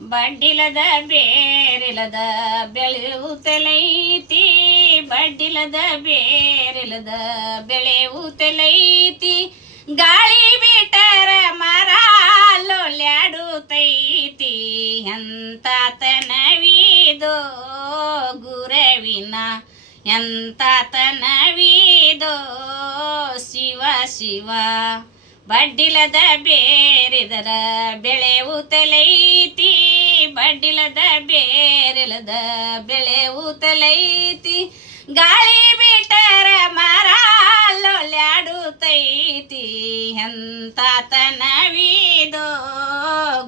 ಬಡ್ಡಿಲದ ಬೇರಿಲದ ತಲೈತಿ, ಬಡ್ಡಿಲದ ಬೇರಿಲದ ಬೆಳೆಯುತ್ತಲೈತಿ ಗಾಳಿ ಬಿಟ್ಟರ ಮರ ಲೊಲ್ಯಾಡುತ್ತೈತಿ ಎಂತಾತನವಿದೋ ಗುರವಿನ ಎಂತಾತನವಿದೋ ಶಿವ ಶಿವ. ಬಡ್ಡಿಲದ ಬೇರಿದರ ಬೆಳೆಯುತ್ತಲೈತಿ ಬಡ್ಡಿಲದ ಬೇರಿಲದ ಊತಲೈತಿ. ಗಾಳಿ ಬಿಟ್ಟರ ಮರ ಅಲ್ಲೊಲ್ಯಾಡುತ್ತೈತಿ ಎಂತ ತನವಿದೋ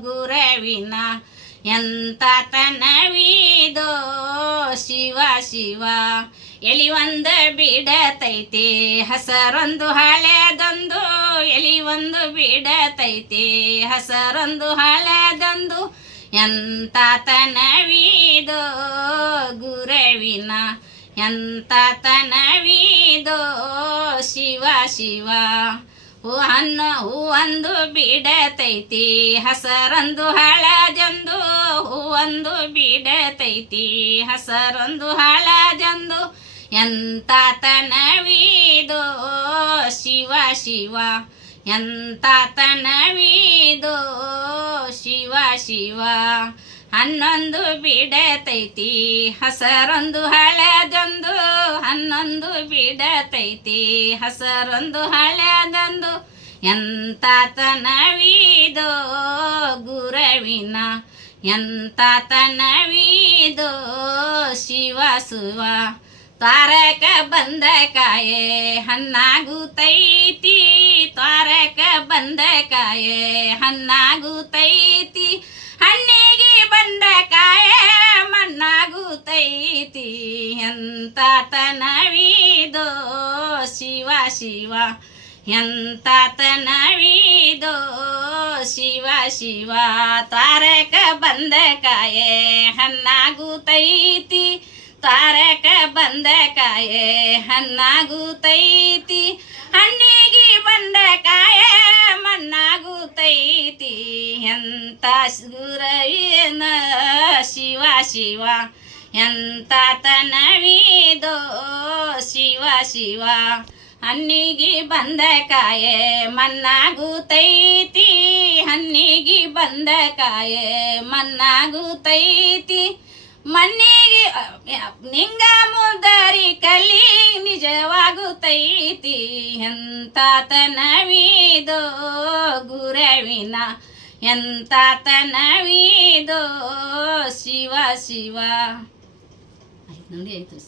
ಗುರವಿನ ಎಂತಾತನವಿದೋ ಶಿವ ಶಿವ. ಎಲಿ ಒಂದು ಬಿಡತೈತೆ, ಹಸರೊಂದು ಹಳೆದೊಂದು. ಎಲಿ ಒಂದು ಬಿಡತೈತೆ, ಹಸರೊಂದು ಹಳೆದೊಂದು. ಎಂತಾತನವಿದೋ ಗುರವಿನ ಎಂತಾತನವಿದೋ ಶಿವ ಶಿವ. ಹೂ ಹಣ್ಣು ಹೂವೊಂದು ಬಿಡತೈತಿ, ಹಸರೊಂದು ಹಳಜಂದು ಹೂವೊಂದು ಬಿಡತೈತಿ, ಹಸರೊಂದು ಹಳಜಂದು ಎಂತಾತನವಿದೋ ಶಿವ ಶಿವ. ಎಂತಾತನವಿದೋ ಶಿವ ಶಿವ, ಹನ್ನೊಂದು ಬಿಡತೈತಿ, ಹಸರೊಂದು ಹಳೆದೊಂದು, ಹನ್ನೊಂದು ಬಿಡತೈತಿ, ಹಸರೊಂದು ಹಳೆದೊಂದು, ಎಂತ ತನವಿದೋ ಗುರವಿನ ಎಂತಾತನವಿದೋ ಶಿವ ಶಿವ ತಾರಕ ಬಂದ ಕಾಯೆ ಹಣ್ಣಾಗುತ್ತೈತಿ ತಾರಕ ಬಂದ ಕಾಯೆ ಹಣ್ಣಾಗುತ್ತೈತಿ ಹಣ್ಣಿಗೆ ಬಂದ ಕಾಯೆ ಮಣ್ಣಾಗುತ್ತೈತಿ ಎಂತಾತನವಿದೋ ಶಿವ ಶಿವ. ಎಂತಾತನವಿದೋ ಶಿವ ಶಿವ. ತಾರಕ ಬಂದ ಕಾಯೆ ಹಣ್ಣಾಗುತ್ತೈತಿ ತಾರಕ ಬಂದ ಕಾಯೆ ಹಣ್ಣಾಗುತ್ತೈತಿ ಹಣ್ಣಿಗೆ ಶಿವ. ಎಂತ ತನವಿದೋ ಶಿವ ಶಿವ. ಹಣ್ಣಿಗೆ ಬಂದ ಕಾಯೆ ಮಣ್ಣಾಗುತ್ತೈತಿ ಹಣ್ಣಿಗೆ ಬಂದ ಕಾಯೆ ಮಣ್ಣಾಗುತ್ತೈತಿ ಮಣ್ಣಿಗೆ, ನಿಂಗ ಮುದರಿ ಕಲಿ ನಿಜವಾಗುತ್ತೈತಿ ಎಂತಾತನವಿದೋ ಗುರವಿನ ಎಂತಾತನವಿದೋ ಶಿವ ಶಿವ. ಆಯ್ತು ನೋಡಿ ಆಯ್ತು.